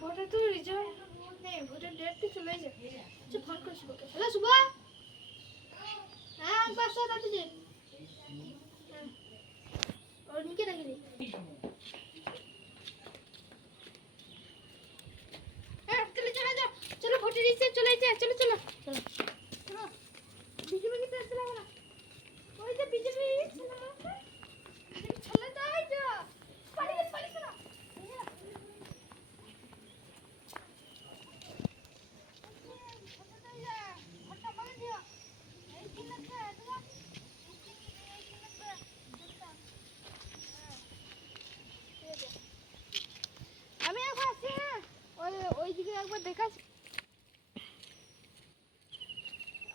Voter তো result নেই, voter ডেটটা চলে যাবে। আচ্ছা ফোন করে শুভকে। হ্যালো শুভ, হ্যাঁ পাঁচটা রাতে যে ওর নিকে রাখি দে। হ্যাঁ চলো চলো যাও, চলো ভোটার রিজাল্ট চলে যাচ্ছে, চলো চলো চলো চলো। বিজেপি কি তো চলে না, ওই যে বিজেপি ছেলে মাথা ছেলে দাই যা পারি না। আমি এখন আসছি, হ্যাঁ ওইদিকে একবার দেখাচ্ছি।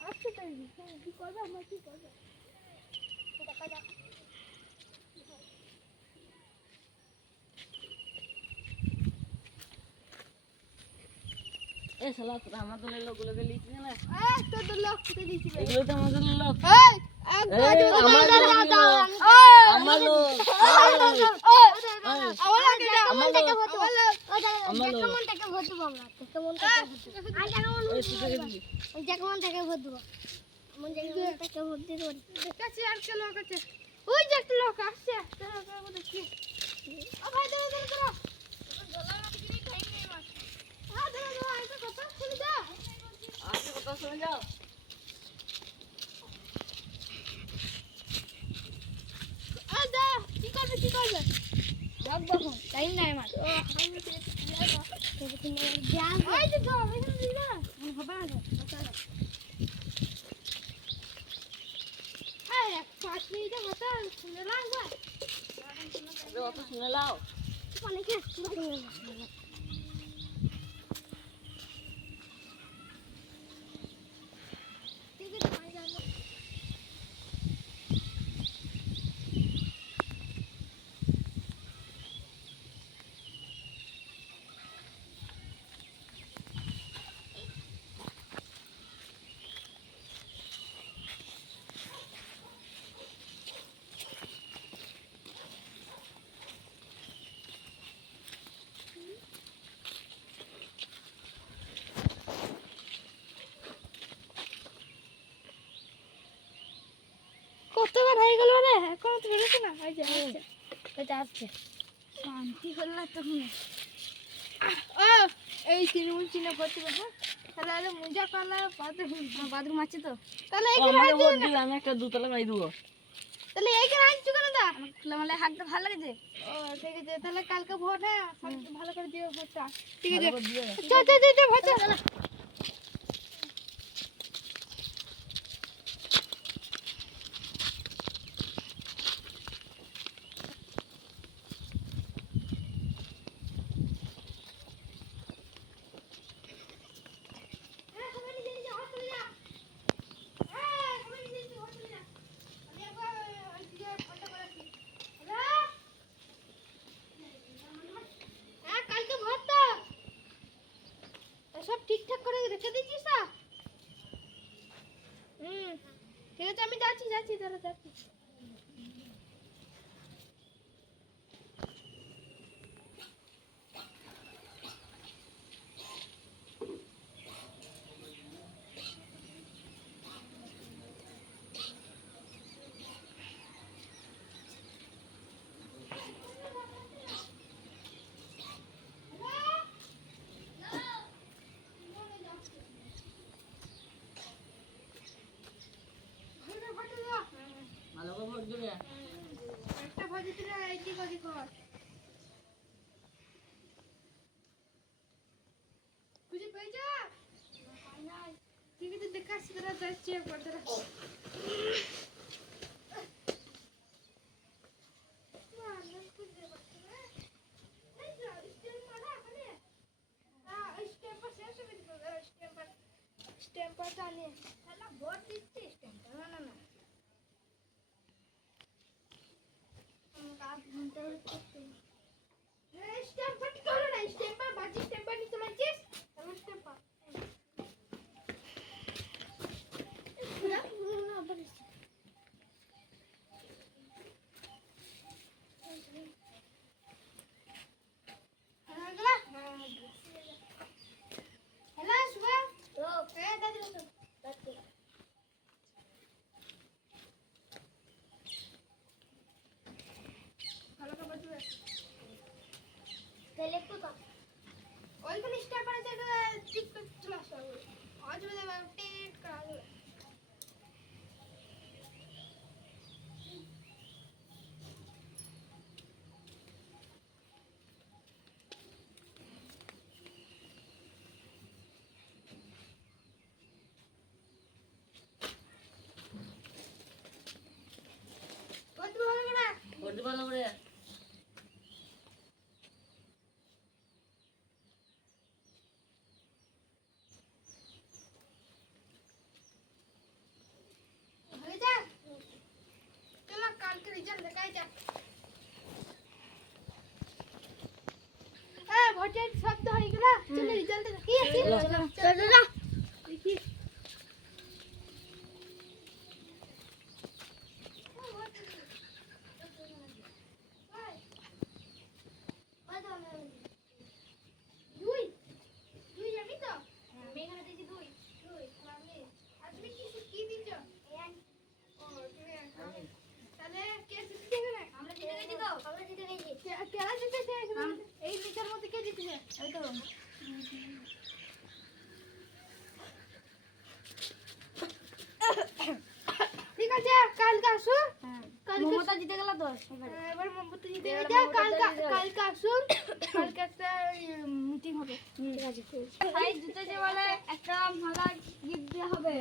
আসছে তাই হ্যাঁ, কি করবে আমার কি করবে দেখা যাক। এ শালা তোরা আমার দলের লোকগুলোকে লিখছিস না? তোর তো লোক খুঁজে দিচ্ছি রে। এগুলো তো আমাদের লোক। এই এই, আমার লোক এগুলো। আমার লোক। ওই যে একটা লোক আসছে, দেখি ও ভাই দাঁড়া দাঁড়া দাঁড়া কথা শুনে যা। আজকে কথা শুনে যাও। কি করবে কি করবে রাখবো এখন টাইম নাই আমার। ওই যে তো আমি শুনছি না হবে না এই 5 মিনিটের মতো শুনে লাগবে। অত শুনে লাও। অনেকে কতবার হয়ে গেল রে, এখন তো বেরোচ্ছে না। এই যে এটা আসছে, শান্তি হল না তখন। ও এই তৃণমূল চিহ্ন করতে হবে, তাহলে মজা করলে বাথরুম আছে তো, তাহলে আমাকে ভোট দিলে আমি একটা দুতলা বাড়ি দেবো। তাহলে এইখানে আনছো কেন দা? খোলা মালে হাঁটতে ভালো লাগছে। ও ঠিক আছে, তাহলে কালকে ভোট, হ্যাঁ ভালো করে দিও ভোটটা। ঠিক আছে চল চল চল ভোট চল। সব ঠিকঠাক করে রেখে দিয়েছিস না? ঠিক আছে আমি যাচ্ছি তাহলে যাচ্ছি। ভালো করে ভোট দেবে। একটা ভাজি তুলে এইটি করি কর বুঝে পেয়েছ? ঠিক আছে দেখাচ্ছি, তারা যাচ্ছে একবার তারা। স্ট্যাম্পারটা নিয়ে ভোট দিচ্ছি, স্ট্যাম্পার না না স্ট্যাম্পার করো না, স্ট্যাম্পার বাজি স্ট্যাম্পার নিতে লাগছিস আমার স্ট্যাম্পার। ওটার শব্দ হয়ে গেল চলো রেজাল্ট কি আছে চলো দেখি দুই দুই আমি তো আমি এখানে দেখি দুই দুই আমি আর তুমি কি দিচ্ছ ও তুমি তাহলে কে জিতছে না আমরা জিতে গেছি তো আমরা জিতে গেছি কেরা জিতেছে এই দুইটার মধ্যে কে জিতেছে এই তো ঠিক আছে কালকে আসুন মমতা জিতে গেল তো এবার মমতা জিতে গেছে কালকে আসুন কালকে একটা মিটিং হবে ঠিক আছে ভাই জিতেছে বলে একটা ভালো গিফট দেওয়া হবে